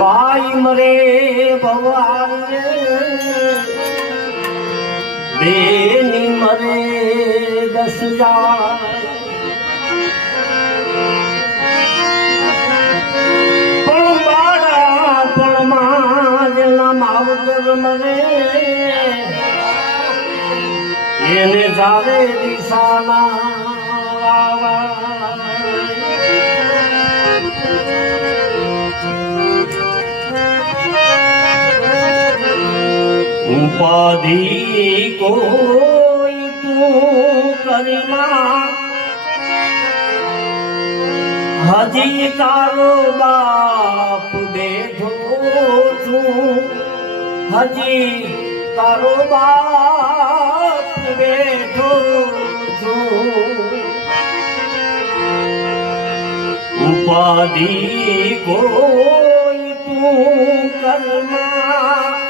બાઈ મરે ભગવાન બેની મરે 10,000 પણ મારા પણમાં જેના માવતર મરે એને જાવે દિશાના ઉપાધિ કોઈ તું કરમાં હજી તારો બાપ બેઠો છું હજી તારો બાપ બેઠો છું ઉપાધિ કોઈ તું કરમાં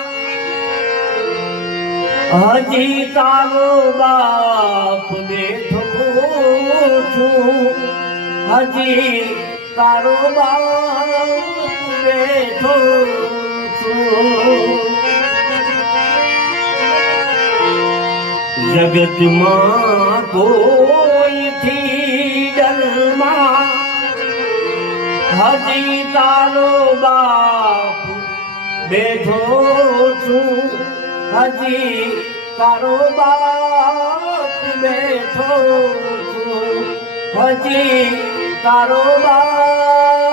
હજી તારો બાપ બેઠો છું હજી તારો બાપ બેઠો છું જગતમાં કોઈથી ડરમાં હજી તારો બાપ બેઠો છું હજી તારો બાપ બેઠો છું હજી તારો બાપ